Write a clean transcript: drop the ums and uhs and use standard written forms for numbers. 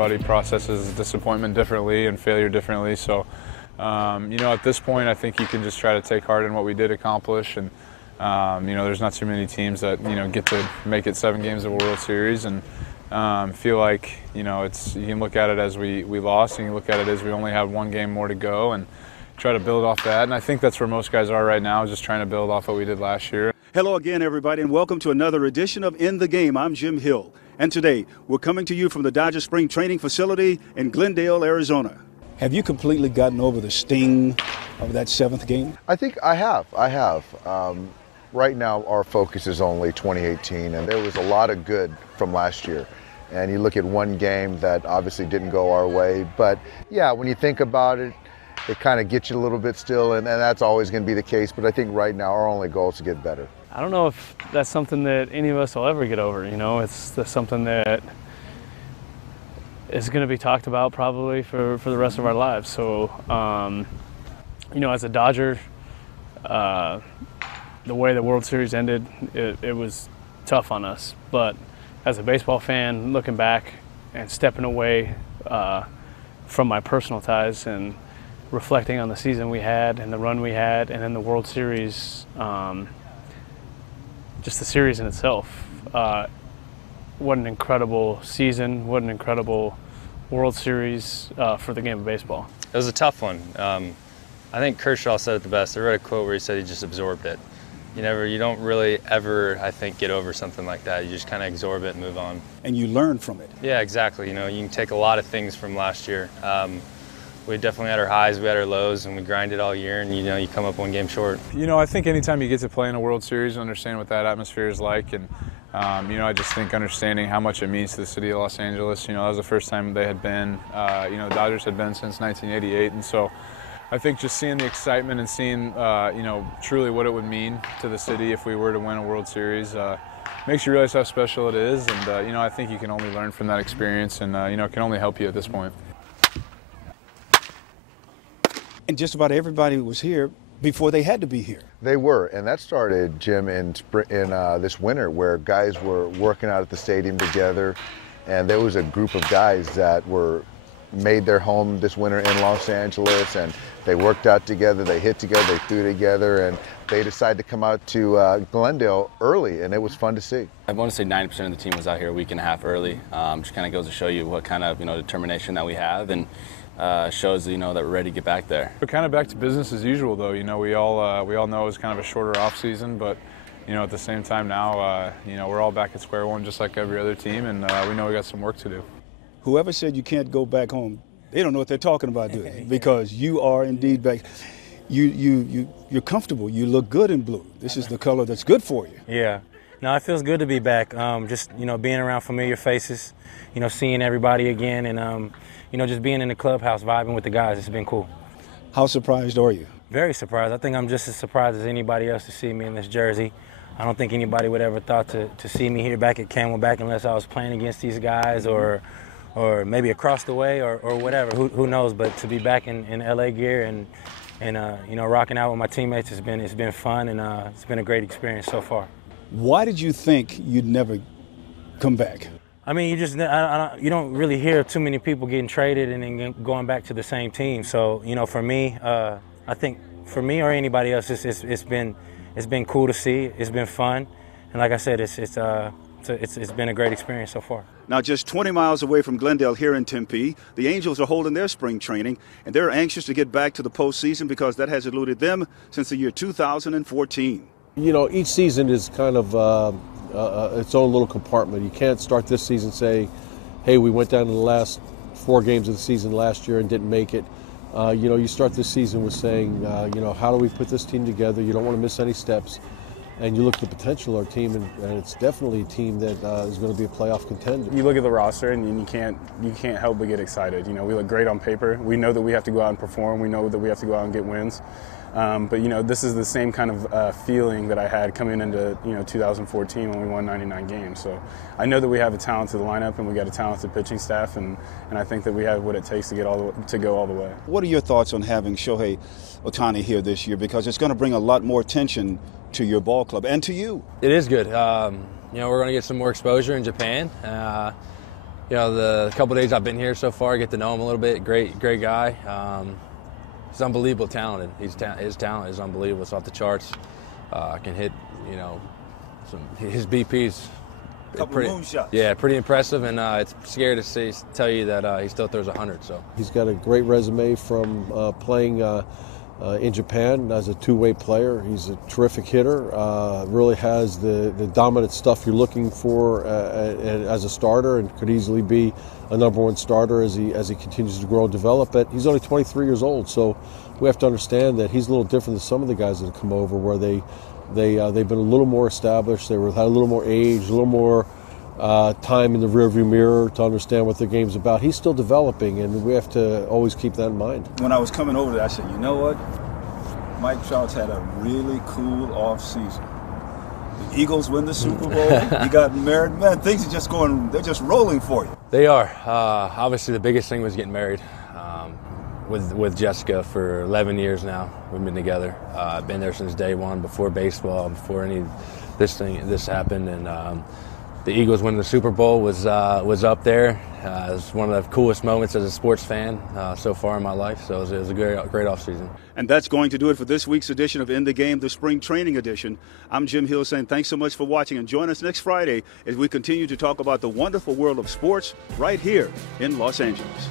everybody processes disappointment differently and failure differently. So, at this point, I think you can just try to take heart in what we did accomplish. And, there's not too many teams that, get to make it 7 games of a World Series. And feel like, you can look at it as we lost, and you look at it as we only have 1 game more to go and try to build off that. And I think that's where most guys are right now, just trying to build off what we did last year. Hello again, everybody, and welcome to another edition of In the Game. I'm Jim Hill, and today we're coming to you from the Dodger Spring Training Facility in Glendale, Arizona. Have you completely gotten over the sting of that 7th game? I think I have. Right now, our focus is only 2018, and there was a lot of good from last year. And you look at 1 game that obviously didn't go our way. But, yeah, when you think about it, it kind of gets you a little bit still, and that's always going to be the case. But I think right now our only goal is to get better. I don't know if that's something that any of us will ever get over. It's something that is going to be talked about probably for the rest of our lives. So, as a Dodger, the way the World Series ended, it was tough on us. But as a baseball fan, looking back and stepping away from my personal ties and reflecting on the season we had and the run we had and then the World Series, just the series in itself. What an incredible season, what an incredible World Series for the game of baseball. It was a tough one. I think Kershaw said it the best. I read a quote where he said he just absorbed it. You don't really ever, I think, get over something like that. You just kind of absorb it and move on. And you learn from it. Yeah, exactly. You can take a lot of things from last year. We definitely had our highs, we had our lows, and we grinded all year, and you come up 1 game short. I think anytime you get to play in a World Series, you understand what that atmosphere is like, and I just think understanding how much it means to the city of Los Angeles. That was the first time they had been. The Dodgers had been since 1988, and so I think just seeing the excitement and seeing truly what it would mean to the city if we were to win a World Series makes you realize how special it is, and I think you can only learn from that experience, and it can only help you at this point. And just about everybody was here before they had to be here. They were, and that started, Jim, in this winter where guys were working out at the stadium together, and there was a group of guys that made their home this winter in Los Angeles, and they worked out together, they hit together, they threw together, and they decided to come out to Glendale early, and it was fun to see. I want to say 90% of the team was out here a week and a half early. Just kind of goes to show you what kind of determination that we have, and shows that we're ready to get back there. We're kind of back to business as usual, though. We all know it was kind of a shorter off season, but at the same time now, we're all back at square one, just like every other team, and we know we got some work to do. Whoever said you can't go back home, they don't know what they're talking about, do they? Because you are indeed back. You're comfortable. You look good in blue. This is the color that's good for you. Yeah. No, it feels good to be back. Just being around familiar faces, seeing everybody again, and just being in the clubhouse, vibing with the guys. It's been cool. How surprised are you? Very surprised. I think I'm just as surprised as anybody else to see me in this jersey. I don't think anybody would ever thought to see me here back at Camelback unless I was playing against these guys or maybe across the way or whatever. Who knows? But to be back in LA gear and rocking out with my teammates, it's been fun, and it's been a great experience so far. Why did you think you'd never come back? I mean, you don't really hear too many people getting traded and then going back to the same team. So, for me, I think for me or anybody else, it's been cool to see. It's been fun, and like I said, it's been a great experience so far. Now, just 20 miles away from Glendale here in Tempe, the Angels are holding their spring training, and they're anxious to get back to the postseason because that has eluded them since the year 2014. Each season is kind of its own little compartment. You can't start this season say, hey, we went down to the last 4 games of the season last year and didn't make it. You start this season with saying, how do we put this team together? You don't want to miss any steps. And you look at the potential of our team, and it's definitely a team that is going to be a playoff contender. You look at the roster, and you can't help but get excited. We look great on paper. We know that we have to go out and perform. We know that we have to go out and get wins. But this is the same kind of feeling that I had coming into 2014 when we won 99 games. So I know that we have a talented lineup, and we got a talented pitching staff, and I think that we have what it takes to go all the way. What are your thoughts on having Shohei Ohtani here this year? Because it's going to bring a lot more attention to your ball club and to you. It is good. We're going to get some more exposure in Japan. You know, the couple days I've been here so far, get to know him a little bit. Great guy. He's unbelievable talented. His talent is unbelievable. It's off the charts. Can hit, you know, his BP's couple of moonshots. Yeah, pretty impressive, and it's scary to tell you that he still throws 100. So he's got a great resume from playing in Japan as a two-way player. He's a terrific hitter. Really has the dominant stuff you're looking for as a starter, and could easily be a number 1 starter as he continues to grow and develop. But he's only 23 years old, so we have to understand that he's a little different than some of the guys that have come over, where they've been a little more established. Had a little more age, a little more time in the rearview mirror to understand what the game's about. He's still developing, and we have to always keep that in mind. When I was coming over there, I said, you know what? Mike Scioscia had a really cool off season. The Eagles win the Super Bowl. You got married. Man, things are just they're just rolling for you. They are. Obviously, the biggest thing was getting married. With Jessica for 11 years now. We've been together. I've been there since day one, before baseball, before this happened, and the Eagles winning the Super Bowl was up there. It was one of the coolest moments as a sports fan so far in my life. So it was a great offseason. And that's going to do it for this week's edition of In the Game, the Spring Training Edition. I'm Jim Hill saying thanks so much for watching, and join us next Friday as we continue to talk about the wonderful world of sports right here in Los Angeles.